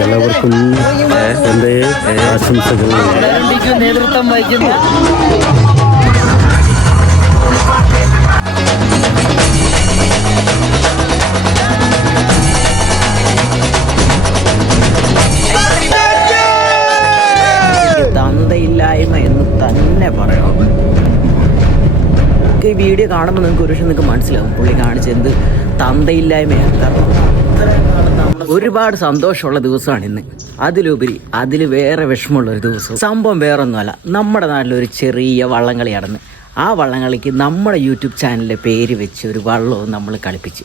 എല്ലാവർക്കും എൻ്റെ ആശംസകൾ. നേതൃത്വം വഹിക്കുന്ന തന്തയില്ലായ്മ എന്ന് തന്നെ പറയണം. ഈ വീഡിയോ കാണുമ്പോൾ നിങ്ങൾക്ക് ഒരു പക്ഷേ നിങ്ങൾക്ക് മനസ്സിലാവും പുള്ളി കാണിച്ചെന്ത് തന്തയില്ലായ്മയാണ്. കാരണം ഒരുപാട് സന്തോഷമുള്ള ദിവസമാണ് ഇന്ന്. അതിലുപരി അതിൽ വേറെ വിഷമമുള്ളൊരു ദിവസം. സംഭവം വേറൊന്നുമല്ല, നമ്മുടെ നാട്ടിലൊരു ചെറിയ വള്ളംകളി നടന്ന് ആ വള്ളംകളിക്ക് നമ്മുടെ യൂട്യൂബ് ചാനലിലെ പേര് വെച്ച് ഒരു വള്ളവും നമ്മൾ കളിപ്പിച്ച്.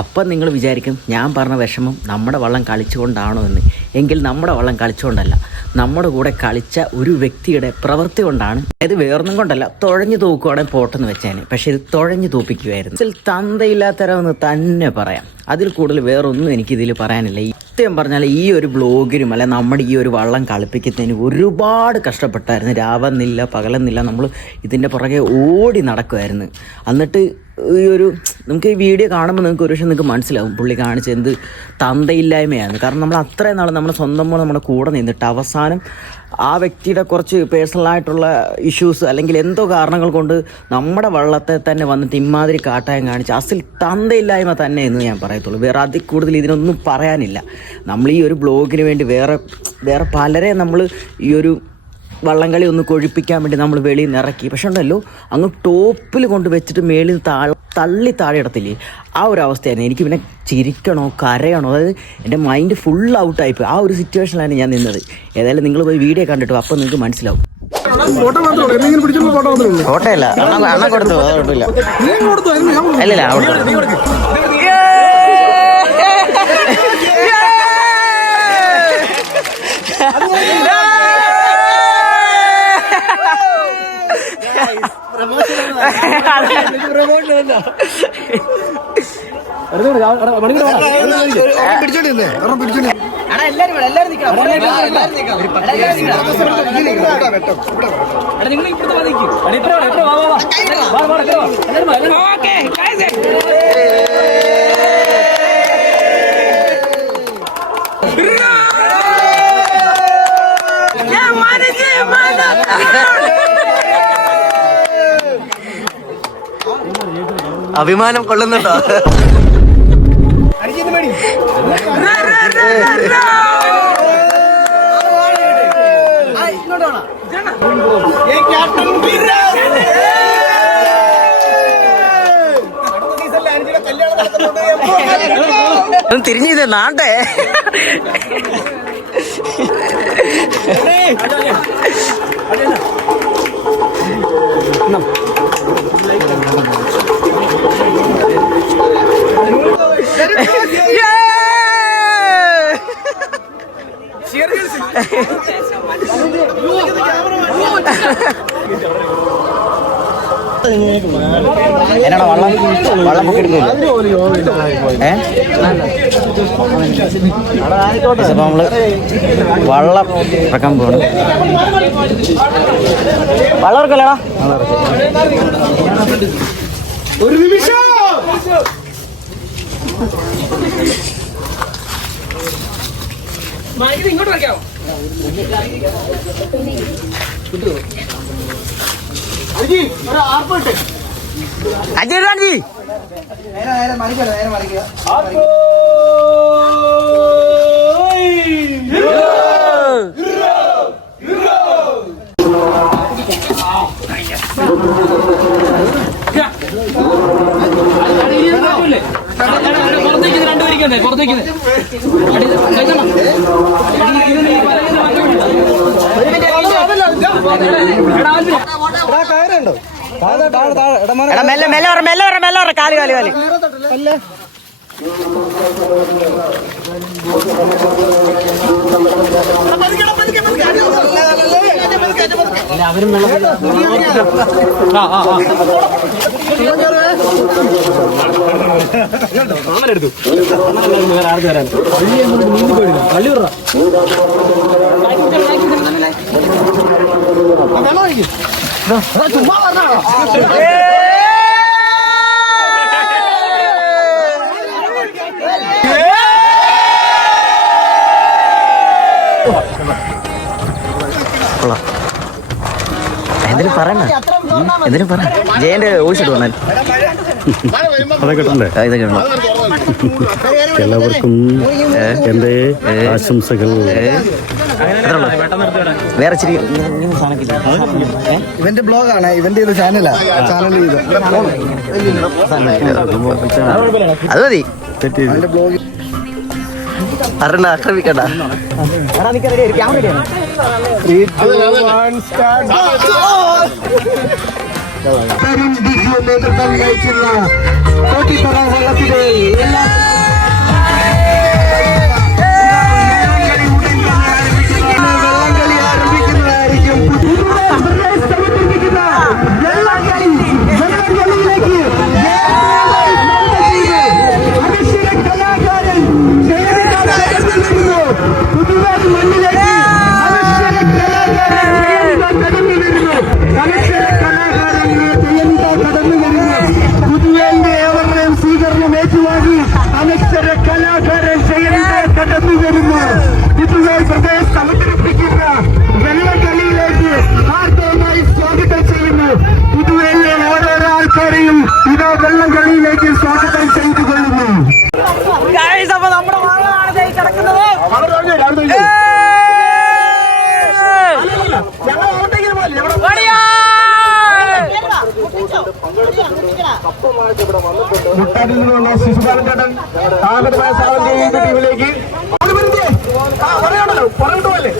അപ്പം നിങ്ങൾ വിചാരിക്കും ഞാൻ പറഞ്ഞ വിഷമം നമ്മുടെ വള്ളം കളിച്ചുകൊണ്ടാണോ എന്ന്. എങ്കിൽ നമ്മുടെ വള്ളം കളിച്ചുകൊണ്ടല്ല, നമ്മുടെ കൂടെ കളിച്ച ഒരു വ്യക്തിയുടെ പ്രവൃത്തി കൊണ്ടാണ്. ഇത് വേറൊന്നും കൊണ്ടല്ല, തുഴഞ്ഞു തൂക്കുവാണെങ്കിൽ പോട്ടെന്ന് വെച്ചാൽ. പക്ഷെ ഇത് തുഴഞ്ഞു തൂപ്പിക്കുമായിരുന്നു. ഇതിൽ തന്തയില്ലാത്തരമെന്ന് തന്നെ പറയാം. അതിൽ കൂടുതൽ വേറൊന്നും എനിക്കിതിൽ പറയാനില്ല. സത്യം പറഞ്ഞാൽ ഈ ഒരു ബ്ലോഗിനും അല്ല നമ്മുടെ ഈ ഒരു വള്ളം കളിപ്പിക്കുന്നതിന് ഒരുപാട് കഷ്ടപ്പെട്ടായിരുന്നു. രാവെന്നില്ല പകലെന്നില്ല നമ്മൾ ഇതിൻ്റെ പുറകെ ഓടി നടക്കുമായിരുന്നു. എന്നിട്ട് ഈ ഒരു നമുക്ക് ഈ വീഡിയോ കാണുമ്പോൾ നിങ്ങൾക്ക് ഒരു പക്ഷേ നിങ്ങൾക്ക് മനസ്സിലാവും പുള്ളി കാണിച്ച എന്ത് തന്തയില്ലായ്മയാണ്. കാരണം നമ്മൾ അത്രയും നാൾ നമ്മുടെ സ്വന്തം പോലെ നമ്മുടെ കൂടെ നിന്നിട്ട് അവസാനം ആ വ്യക്തിയുടെ കുറച്ച് പേഴ്സണലായിട്ടുള്ള ഇഷ്യൂസ് അല്ലെങ്കിൽ എന്തോ കാരണങ്ങൾ കൊണ്ട് നമ്മുടെ വള്ളത്തെ തന്നെ വന്നിട്ട് ഇമാതിരി കാട്ടായം കാണിച്ച് അസിൽ തന്തയില്ലായ്മ തന്നെ എന്ന് ഞാൻ പറയത്തുള്ളൂ. വേറെ അതിൽ കൂടുതൽ ഇതിനൊന്നും പറയാനില്ല. നമ്മൾ ഈ ഒരു ബ്ലോഗിന് വേണ്ടി വേറെ പലരെ നമ്മൾ ഈ ഒരു വള്ളംകളി ഒന്ന് കൊഴിപ്പിക്കാൻ വേണ്ടി നമ്മൾ വെളിയിൽ നിന്ന് ഇറക്കി. പക്ഷെ ഉണ്ടല്ലോ അങ്ങ് ടോപ്പിൽ കൊണ്ട് വെച്ചിട്ട് മേളിൽ തള്ളി താഴെ ഇടത്തില്ലേ, ആ ഒരു അവസ്ഥയായിരുന്നു. എനിക്ക് പിന്നെ ചിരിക്കണോ കരയണോ, അതായത് എൻ്റെ മൈൻഡ് ഫുൾ ഔട്ടായിപ്പോയി. ആ ഒരു സിറ്റുവേഷനിലാണ് ഞാൻ നിന്നത്. ഏതായാലും നിങ്ങൾ പോയി വീഡിയോ കണ്ടിട്ടോ, അപ്പം നിങ്ങൾക്ക് മനസ്സിലാവും. ഫോട്ടോയല്ല അണ്ണ കൊടുത്തു, കുഴപ്പമില്ല. അല്ലല്ല അഭിമാനം കൊള്ളുന്നുണ്ടോ? തിരിഞ്ഞില്ല നാട്ടെ എന്നാ വള്ളം പൊക്കെടുക്കില്ല. ഇപ്പൊ നമ്മള് വള്ളം ഇറക്കാൻ പോകണം. വള്ളം ഇറക്കല്ലേടാ, ഒരു നിമിഷം. ഇങ്ങോട്ട് വയ്ക്കാമോ? അജി മെല്ലെ കാലി അവരും എടുത്തു വേറെ ആർക്ക് തരാൻ നീന്തി പോയില്ല പള്ളി വിട ചുമ്മാ പറഞ്ഞോ. കൊള്ളാം. എന്തിനും പറയണ, എന്തിനും പറ. ജയന്റെ വോയിസ് ഇട്ട് വന്നാൽ അതൊക്കെ ഇട്ടണ്ടേ? ഇതൊക്കെ ഉണ്ടോ? എല്ലാവർക്കും എൻ്റെ ആശംസകൾ. വേറെ ഇച്ചിരി ഇവന്റെ ബ്ലോഗാണ്, ഇവന്റെ ഇത് ചാനലാ. ചാനൽ അത് മതി. ഇവന്റെ ബ്ലോഗ് അറിയണ്ട, ആക്രമിക്കണ്ട. നേതൃത്വം നയിക്കുന്ന കോട്ടിത്തറ വള്ളത്തിലെ എല്ലാ വള്ളംകളി ആരംഭിക്കുന്നതായിരിക്കും. കലാകാരൻ പുതുവായി മണ്ണിലേക്ക് സ്വീകരണം ഏറ്റുവാങ്ങി അനക്ഷര കലാകാരൻ കടന്നു വരുന്നു. പുതുവായി പ്രദേശം അവതരിപ്പിക്കുന്ന വെള്ളക്കളിയിലേക്ക് ആർദ്രമായി സ്വാഗതം ചെയ്യുന്നു. പുതുവയിലെ ഓരോരോ ആൾക്കാരെയും ഇതാ വെള്ളംകളിയിലേക്ക് സ്വാഗതം ചെയ്തു കൊള്ളുന്നു. മുട്ടാടിൽ നിന്നുള്ള ശിശുപാലൻ ചേട്ടൻ ആഗതമായ സാധനം ടീമിലേക്ക് പറയാണല്ലോ, പറഞ്ഞിട്ട് പോലെ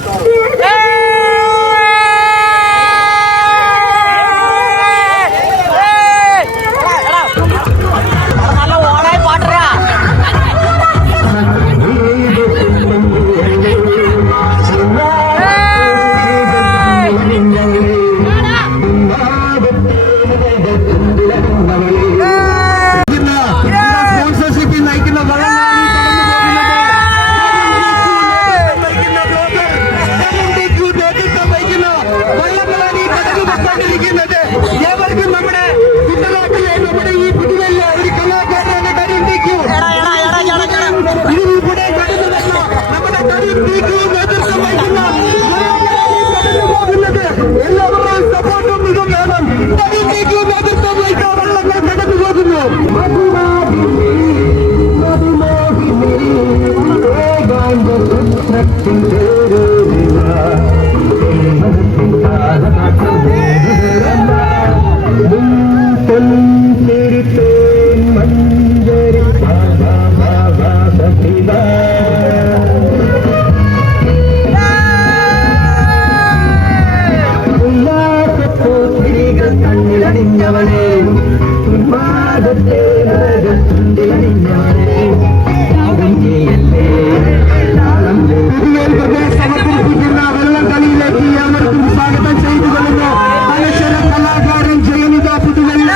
സമർപ്പിക്കുന്ന വെള്ളംകളിയിലേക്ക് അവർക്കും സ്വാഗതം ചെയ്തു കൊള്ളുന്നു. അനശ്വര കലാകാരൻ ജയനിത പുതുവെള്ള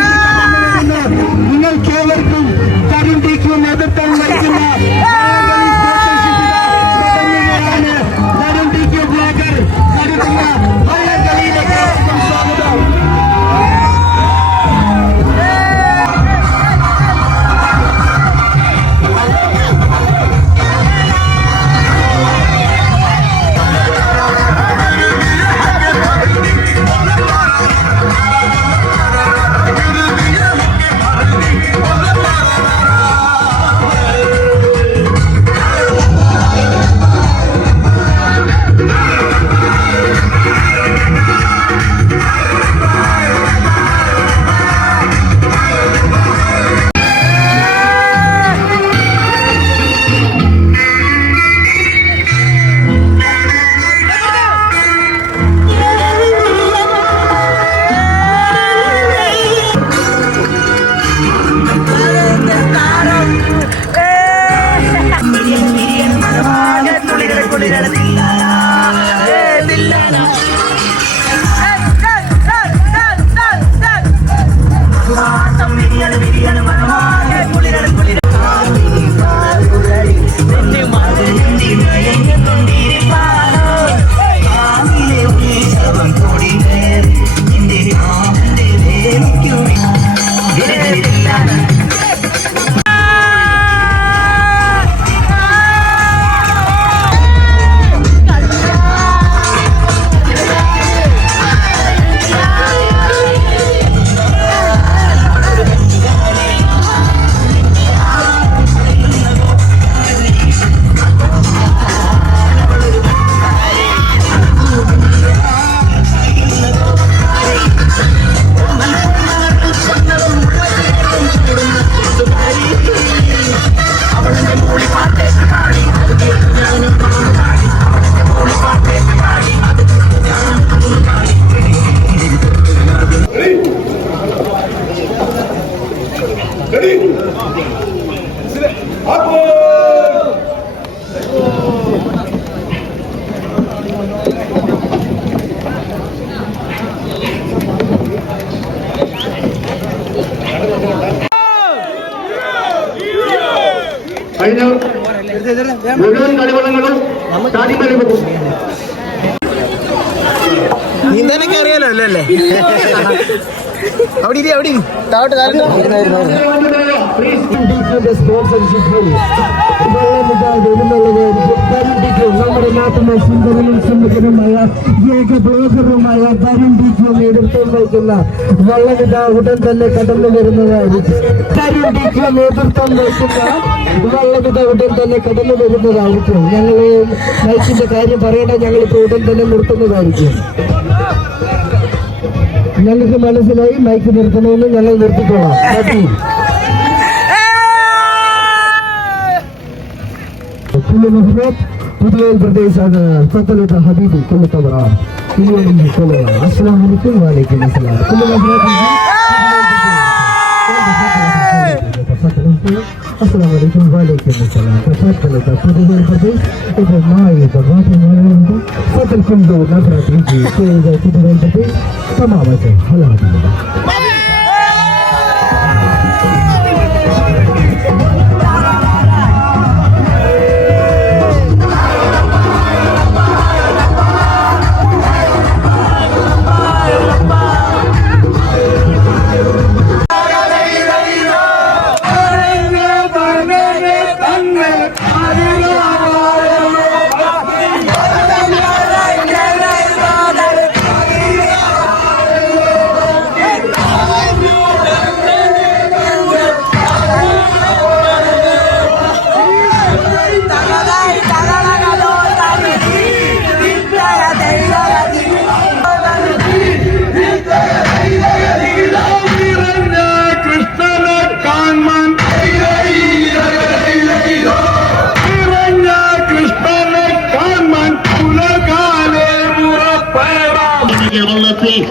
മുഴുവൻ കളിവള്ളങ്ങളും താടിമലി പോകും. നീന്താനൊക്കെ അറിയാലോ അല്ലേ? അവിടെ സ്പോൺസർഷിപ്പിൽ നമ്മുടെ നാട്ടിലെ സുന്ദരനും സുന്ദരനുമായ ഏക ബ്ലോഗറുമായ തരുൺ ടിക്കു നേതൃത്വം വഹിക്കുന്ന വള്ളവിത ഉടൻ തന്നെ കടന്നു വരുന്നതായിരിക്കും. തരുൺ ടിക്കു നേതൃത്വം വഹിക്കുന്ന വള്ളവിത ഉടൻ തന്നെ കടന്നു വരുന്നതായിരിക്കും. ഞങ്ങൾ നയിച്ചിന്റെ കാര്യം പറയണ്ട, ഞങ്ങളിപ്പോൾ ഉടൻ തന്നെ നിർത്തുന്നതായിരിക്കും. ഞങ്ങൾക്ക് മനസ്സിലായി, മൈക്ക് നിർത്തണമെന്ന് ഞങ്ങൾ നിർത്തിക്കോളാം. പുതിയ പ്രദേശാണ് ഫത്തലുത ഹബീബി കൊല്ലത്തവറ. അസ്സലാമലൈക്കും വലൈക്കും അസ്സലാം. Assalamualaikum warahmatullahi wabarakatuh. Puduai Pradesh itu mai berwajib menunggu Fatul Kundu Navratri ke Puduai Pradesh sama macam halal.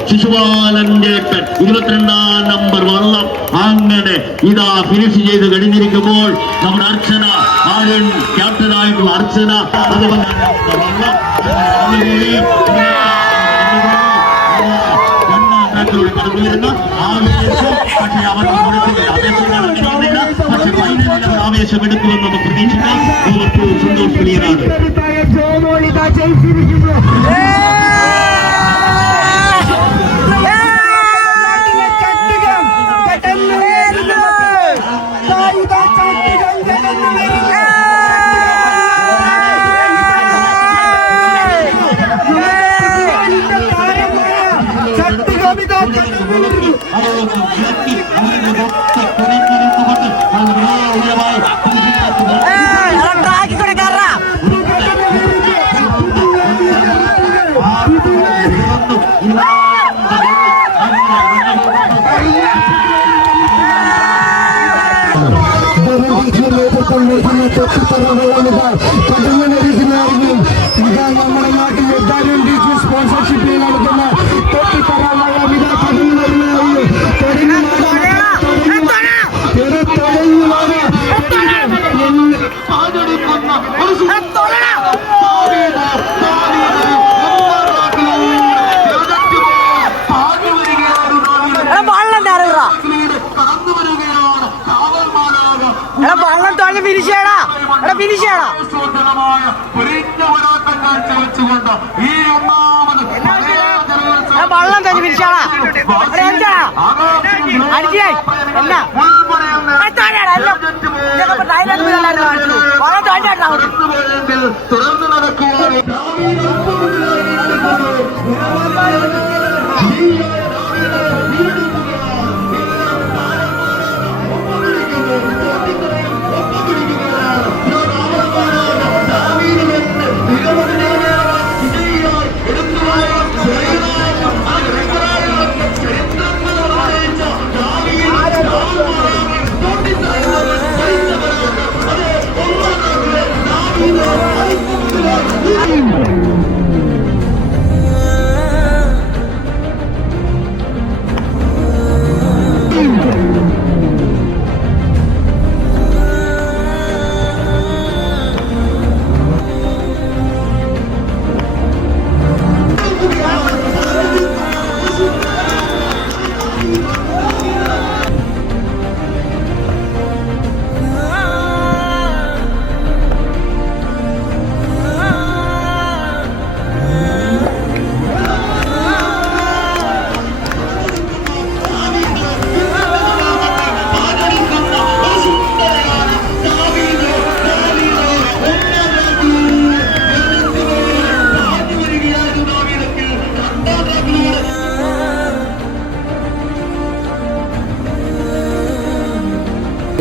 ശിശുപാലന്റെ 22ാം number വള്ളം അങ്ങനെ ഇതാ ഫിനിഷ് ചെയ്ത് കഴിഞ്ഞിരിക്കുമ്പോൾ നമ്മുടെ അർച്ചന ആര്യൻ ക്യാപ്റ്റനായിട്ടുള്ള അർച്ചന അതുപോലെ കടന്നു വരുന്ന ആവേശം. പക്ഷേ അവർക്ക് പക്ഷെ ഫൈനലിൽ അവർ ആവേശം എടുക്കുമെന്ന് നമുക്ക് പ്രതീക്ഷിക്കാം. സന്തോഷ് പ്രിയനാണ്. ഇതാ നമ്മുടെ നാട്ടിലെ തരുൺ ടിക്കു സ്പോൺസർഷിപ്പിൽ നടക്കുന്ന വള്ളം തന്നെ പിരിച്ചാളാ അടിച്ചേ എന്നാ തുറന്നു നടക്കുവാൻ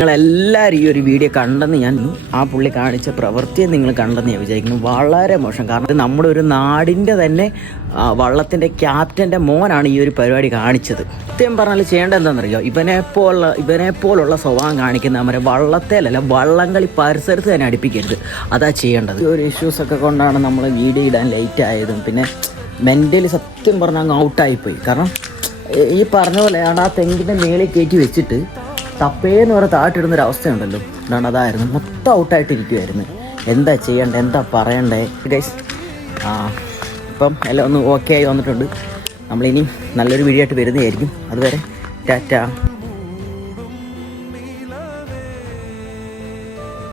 നിങ്ങളെല്ലാവരും ഈ ഒരു വീഡിയോ കണ്ടെന്ന് ഞാൻ ആ പുള്ളി കാണിച്ച പ്രവൃത്തിയെ നിങ്ങൾ കണ്ടെന്ന് ഞാൻ വിചാരിക്കുന്നു. വളരെ മോശം. കാരണം ഇത് നമ്മുടെ ഒരു നാടിൻ്റെ തന്നെ വള്ളത്തിൻ്റെ ക്യാപ്റ്റൻ്റെ മോനാണ് ഈ ഒരു പരിപാടി കാണിച്ചത്. സത്യം പറഞ്ഞാൽ ചെയ്യേണ്ടത് എന്താണെന്നറിയോ, ഇവനെപ്പോലുള്ള സ്വഭാവം കാണിക്കുന്ന നമ്മുടെ വള്ളത്തേലല്ല വള്ളംകളി പരിസരത്ത് തന്നെ അടുപ്പിക്കരുത്. അതാ ചെയ്യേണ്ടത്. ഈ ഒരു ഇഷ്യൂസൊക്കെ കൊണ്ടാണ് നമ്മൾ വീഡിയോ ഇടാൻ ലേറ്റ് ആയതും പിന്നെ മെൻ്റലി സത്യം പറഞ്ഞാൽ അങ്ങ് ഔട്ടായിപ്പോയി. കാരണം ഈ പറഞ്ഞ പോലെയാണ് ആ തെങ്ങിൻ്റെ മേളിൽ കയറ്റി വെച്ചിട്ട് തപ്പേന്ന് പറഞ്ഞ താഴ്ത്തിടുന്നൊരവസ്ഥയുണ്ടല്ലോ. അതാണ് അതായിരുന്നു. മൊത്തം ഔട്ടായിട്ടിരിക്കുമായിരുന്നു. എന്താ ചെയ്യണ്ടേ, എന്താ പറയണ്ടേ ഗൈസ്. ഇപ്പം എല്ലാം ഒന്ന് ഓക്കെ ആയി വന്നിട്ടുണ്ട്. നമ്മളിനി നല്ലൊരു വീഡിയോ ആയിട്ട് വരുന്നതായിരിക്കും. അതുവരെ ടാറ്റ.